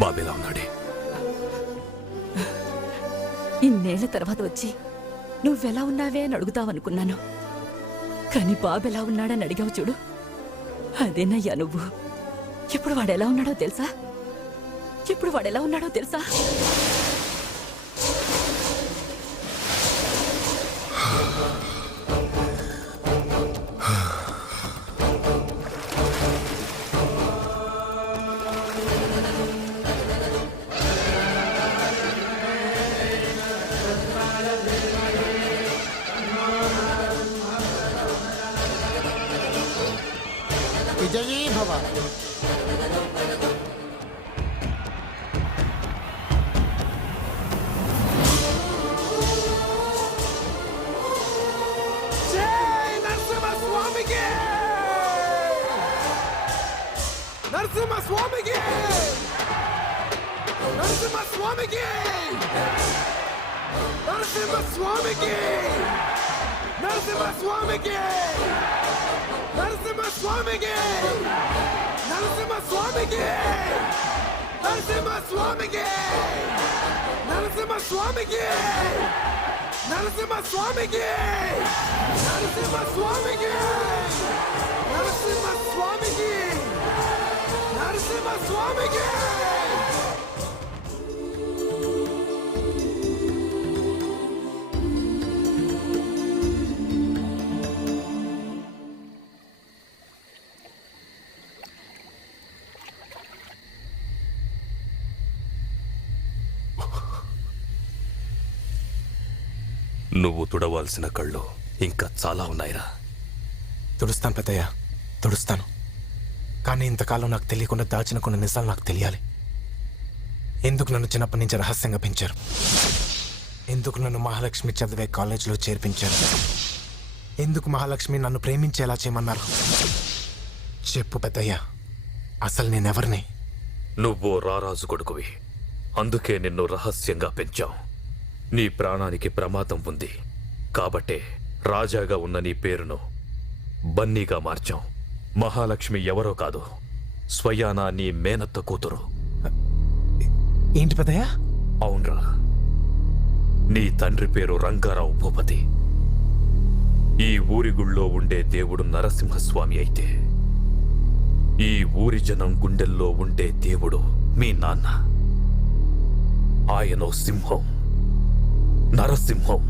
బాబెలా ఉన్నాడే? ఇన్నేళ్ల తర్వాత వచ్చి నువ్వెలా ఉన్నావే అని అడుగుతావనుకున్నాను. కానీ బాబెలా ఉన్నాడని అడిగావు చూడు, అదేనయ్యా నువ్వు. ఇప్పుడు వాడెలా ఉన్నాడో తెలుసా? విజయీ భవ. నరసింహస్వామికి నరసింహస్వామికి నరసింహస్వామికి నరసింహస్వామికి నరసింహస్వామికి నరసింహస్వామికి నరసింహస్వామికి నరసింహస్వామికి నరసింహస్వామికి నరసింహస్వామికి నరసింహస్వామికి నరసింహస్వామికి. నువ్వు తుడవాల్సిన కళ్ళు ఇంకా చాలా ఉన్నాయిరా. తుడుస్తాను పెద్దయ్య, తుడుస్తాను. కానీ ఇంతకాలం నాకు తెలియకుండా దాచిన కొన్ని నిజాలు నాకు తెలియాలి. ఎందుకు నన్ను చిన్నప్పటి నుంచి రహస్యంగా పెంచారు? ఎందుకు నన్ను మహాలక్ష్మి చదివే కాలేజీలో చేర్పించారు? ఎందుకు మహాలక్ష్మి నన్ను ప్రేమించేలా చేయమన్నారు? చెప్పు పెద్దయ్య, అసలు నేనెవరిని? నువ్వో రారాజు కొడుకువి, అందుకే నిన్ను రహస్యంగా పెంచాం. నీ ప్రాణానికి ప్రమాదం ఉంది కాబట్టే రాజాగా ఉన్న నీ పేరును బన్నీగా మార్చాం. మహాలక్ష్మి ఎవరో కాదు, స్వయానా నీ మేనత్త కూతురు. ఏంటి పెద్దయ్య? అవునరా, నీ తండ్రి పేరు రంగారావు భూపతి. ఈ ఊరి గుళ్ళో ఉండే దేవుడు నరసింహస్వామి అయితే ఈ ఊరి జనం గుండెల్లో ఉండే దేవుడు మీ నాన్న. ఆయనో సింహం, నరసింహం.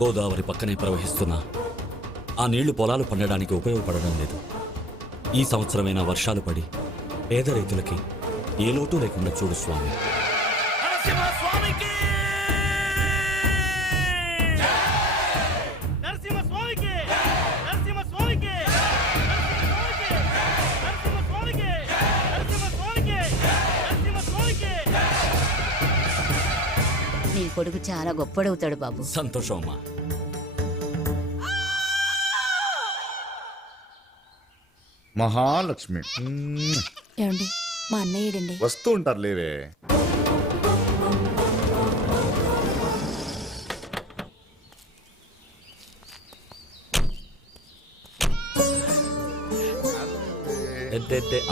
గోదావరి పక్కనే ప్రవహిస్తున్నా ఆ నీళ్లు పొలాలు పండడానికి ఉపయోగపడడం లేదు. ఈ సంవత్సరమైనా వర్షాలు పడి పేద రైతులకి ఏ లోటు లేకుండా చూడు స్వామి. నీ కొడుకు చాలా గొప్పడవుతాడు బాబు. సంతోషం అమ్మా. మహాలక్ష్మి ఏమండి, మా అన్నయ్యడండి. వస్తూ ఉంటారు లేవే.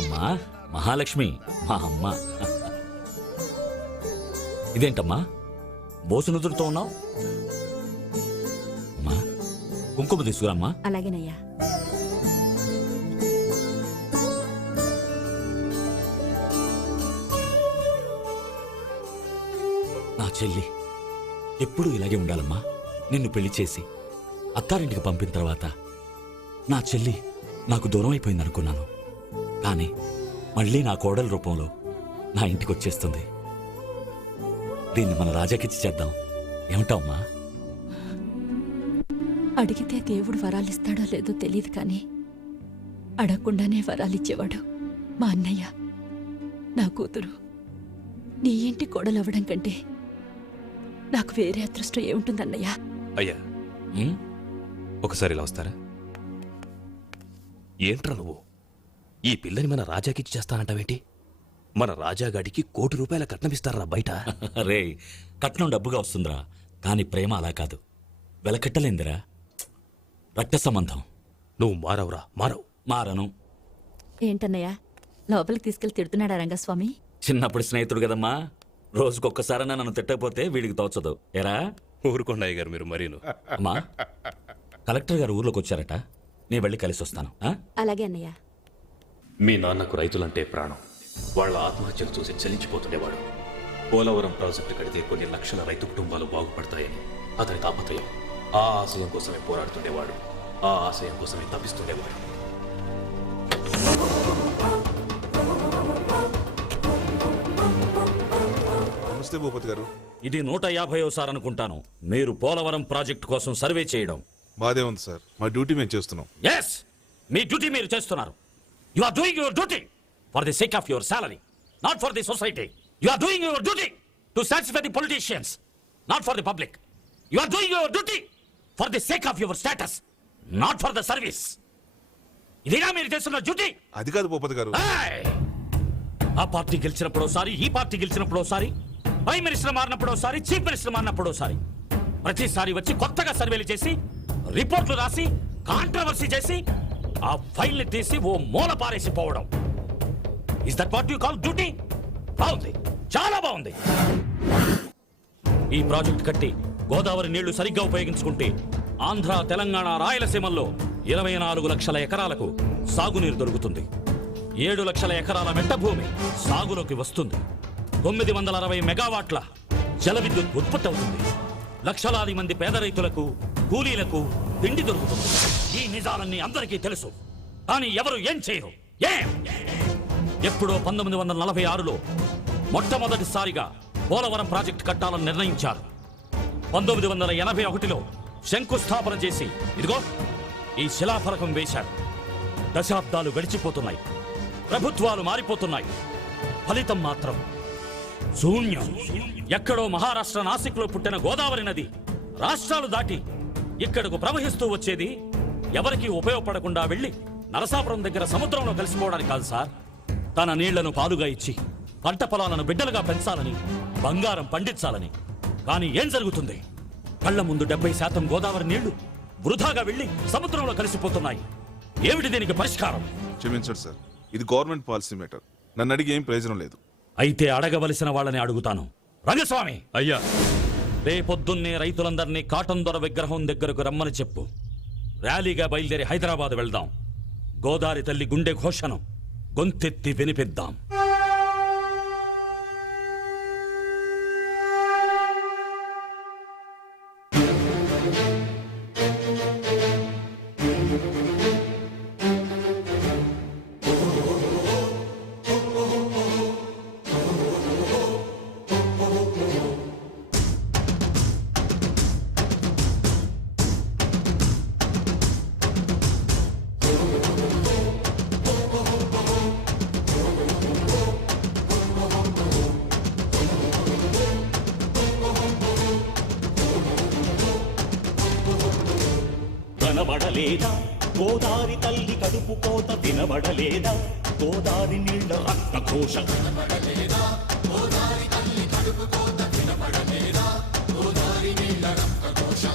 అమ్మా మహాలక్ష్మి, మా అమ్మ. ఇదేంటమ్మా బోసు నుదురుతో ఉన్నావు? అమ్మా కుంకుమ తీసుకురామ్మా. అలాగేనయ్యా. నా చెల్లి ఎప్పుడూ ఇలాగే ఉండాలమ్మా. నిన్ను పెళ్లి చేసి అత్తారింటికి పంపిన తర్వాత నా చెల్లి నాకు దూరం అయిపోయింది అనుకున్నాను. కానీ మళ్ళీ నా కోడల రూపంలో నా ఇంటికి వచ్చేస్తుంది. దీన్ని మన రాజాకిచ్చి చేద్దాం. ఏమంటావమ్మా? అడిగితే దేవుడు వరాలిస్తాడో లేదో తెలియదు కానీ అడగకుండానే వరాలిచ్చేవాడు మా అన్నయ్య. నా కూతురు నీ ఇంటి కోడలవ్వడం కంటే నాకు వేరే అదృష్టం ఏముంటుందన్నయ్యా? అయ్యా ఉమ్? ఒకసారి ఇలా వస్తారా? ఏంట్రా నువ్వు ఈ పిల్లని మన రాజాకిచ్చి చేస్తానంటావేంటి? మన రాజాగాడికి ₹1 కోటి కట్నమిస్తారా బయట? రే, కట్నం డబ్బుగా వస్తుందిరా, కానీ ప్రేమ అలా కాదు, వెలకట్టలేందిరా. రక్త సంబంధం. నువ్వు మారవురా, మారవు. మారను. ఏంటన్నయ్యా లోపలికి తీసుకెళ్లి తిడుతున్నాడా రంగస్వామి? చిన్నప్పుడు స్నేహితుడు కదమ్మా, రోజుకొక్కసారైనా నన్ను తిట్టకపోతే వీడికి తోచదు. ఎరా ఊరుకోండి అయ్య గారు మీరు మరీను. అమ్మా, కలెక్టర్ గారు ఊర్లోకి వచ్చారట, నీ వెళ్ళి కలిసి వస్తాను. ఆ? అలాగే అన్నయ్య. మీ నాన్నకు రైతులంటే ప్రాణం. వాళ్ళ ఆత్మహత్యలు చూసి చలించిపోతుండేవాడు. పోలవరం ప్రాజెక్టు కడితే కొన్ని లక్షల రైతు కుటుంబాలు బాగుపడతాయని అతని తాపత్రయం. ఆ ఆశయం కోసమే పోరాడుతుండేవాడు. ఆ ఆశయం కోసమే తప్పిస్తుండేవాడు. నమస్తే భూపతి గారు. ఇది 150వ అనుకుంటాను మీరు పోలవరం ప్రాజెక్టు కోసం సర్వే చేయడం. మాదే ఉంది సార్, మా డ్యూటీ మేము చేస్తున్నాం. ఎస్, మీ డ్యూటీ మీరు చేస్తున్నారు. You are doing your duty for the sake of your salary, not for the society. You are doing your duty to satisfy the politicians, not for the public. You are doing your duty for the sake of your status, not for the service. ఇదేనా మీరు చేస్తున్న duty? అది కాదు భూపతి గారు. ఏయ్! ఆ party గెలిచినప్పుడు ఒకసారి, ఈ పార్టీ గెలిచినప్పుడు ఒకసారి, ప్రైమ్ మినిస్టర్ మారినప్పుడు ఒకసారి, చీఫ్ మినిస్టర్ మారినప్పుడు ఒకసారి, ప్రతిసారి వచ్చి కొత్తగా సర్వేలు చేసి, రిపోర్ట్లు రాసి, కాంట్రవర్సీ చేసి, ఆ ఫైల్ ని తీసి ఓ మూల పారేసిపోవడం. Is that what you call duty? బాగుంది, చాలా బాగుంది. ఈ ప్రాజెక్ట్ కట్టి గోదావరి నీళ్లు సరిగ్గా ఉపయోగించుకుంటే ఆంధ్ర, తెలంగాణ, రాయలసీమల్లో 24 లక్షల ఎకరాలకు సాగునీరు దొరుకుతుంది. 7 లక్షల ఎకరాల మెట్ట భూమి సాగులోకి వస్తుంది. 960 మెగావాట్ల జల విద్యుత్ ఉత్పత్తి అవుతుంది. లక్షలాది మంది పేద రైతులకు, కూలీలకు తిండి దొరుకుతుంది. ఈ నిజాలన్నీ అందరికీ తెలుసు, కానీ ఎవరు ఏం చేయరు. ఏం? ఎప్పుడో 1946లో మొట్టమొదటిసారిగా పోలవరం ప్రాజెక్టు కట్టాలని నిర్ణయించారు. 1981లో శంకుస్థాపన చేసి ఇదిగో ఈ శిలాఫలకం వేశారు. దశాబ్దాలు గడిచిపోతున్నాయి, ప్రభుత్వాలు మారిపోతున్నాయి, ఫలితం మాత్రం శూన్యం. ఎక్కడో మహారాష్ట్ర నాసిక్లో పుట్టిన గోదావరి నది రాష్ట్రాలు దాటి ఇక్కడకు ప్రవహిస్తూ వచ్చేది ఎవరికీ ఉపయోగపడకుండా వెళ్లి నరసాపురం దగ్గర సముద్రంలో కలిసిపోవడానికి కాదు సార్. తన నీళ్లను పాలుగా ఇచ్చి పంట పొలాలను బిడ్డలుగా పెంచాలని, బంగారం పండించాలని. కానీ ఏం జరుగుతుంది? కళ్ల ముందు 70% గోదావరి నీళ్లు వృధాగా వెళ్లి సముద్రంలో కలిసిపోతున్నాయి. ఏమిటి దీనికి పరిష్కారం? క్షమించండి సార్, ఇది గవర్నమెంట్ పాలసీ మ్యాటర్. నన్ను అడిగి ఏం ప్రయోజనం లేదు. అయితే అడగవలసిన వాళ్ళని అడుగుతాను. రంగస్వామి, అయ్యా, రేపొద్దున్నే రైతులందరినీ కాటన్ దొర విగ్రహం దగ్గరకు రమ్మని చెప్పు. ర్యాలీగా బయలుదేరి హైదరాబాద్ వెళ్దాం. గోదావరి తల్లి గుండె ఘోషను గొంతెత్తి వినిపిద్దాం. కనబడలేదా గోదారి తల్లి కడుపు కోత? వినబడలేదా గోదారి నీళ్ళ రక్త ఘోష?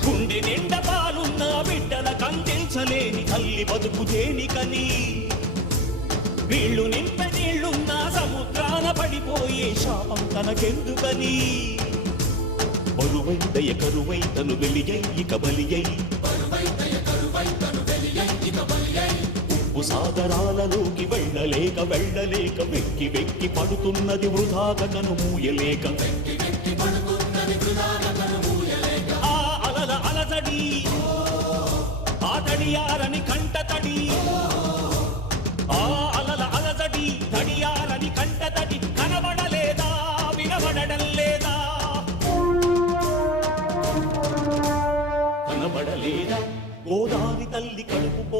గుండె నిండా పాలున్న బిడ్డల కందించలేని తల్లి బతుకు దేనికని? వీళ్ళు నింపె నీళ్లున్న సముద్రాన పడిపోయే శాపం తనకెందుకని? బరువై దయ కరువై తను వెలియై ఇక బలియై, ఉప్పు సాగరాలలోకి వెళ్ళలేక వెళ్ళలేక వెక్కి వెక్కి పడుతున్నది వృధాగా కను మూయలేక. ఆ అలల అలజడి, ఆ తడియారని కంట తడి, ఆ అలల అలజడి తడియారని కంట తడి. కనబడలేదా, వినబడడం లేదా?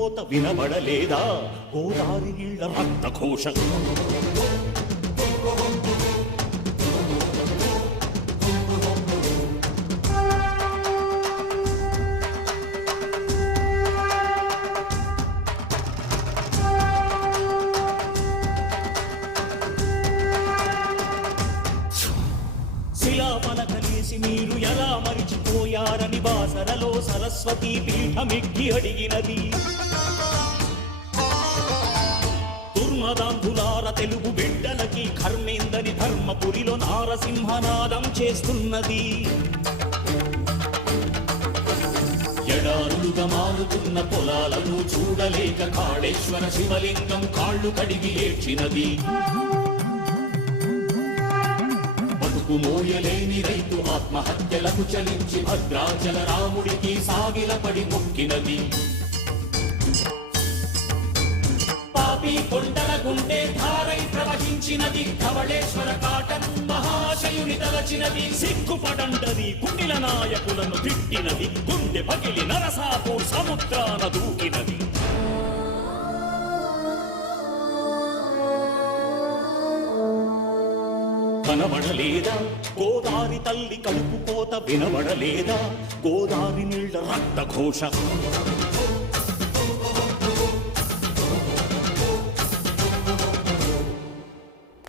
కోత వినబడలేదా గోదారి నీళ్ల రక్తఘోష శిలాపలకలేసి మీరు ఎలా మరిచిపోయారని బాసరలో సరస్వతి పీఠమిక్కి అడిగినది దుర్మదాంధులార తెలుగు బిడ్డలకి కర్మేందని ధర్మపురిలో నారసింహనాదం చేస్తున్నది ఎడారులుగా మారుతున్న పొలాలను చూడలేక కాళేశ్వర శివలింగం కాళ్ళు కడిగి ఏడ్చినది మోయలేని రైతు ఆత్మహత్యలకు చలించి భద్రాచల రాముడికి సాగిలపడి మొక్కినది పాపి కొండల గుండె ధారై ప్రవహించినది ధవళేశ్వర కాటను మహాశయుని తలచినది సిగ్గుపడంటది కుటిల నాయకులను తిట్టినది గుండె పగిలి నరసాపూర్ సముద్రాన దూకినది కనబడలేదా గోదారి తల్లి కడుపు కోత వినబడలేదా గోదారి నీళ్ల రక్తఘోష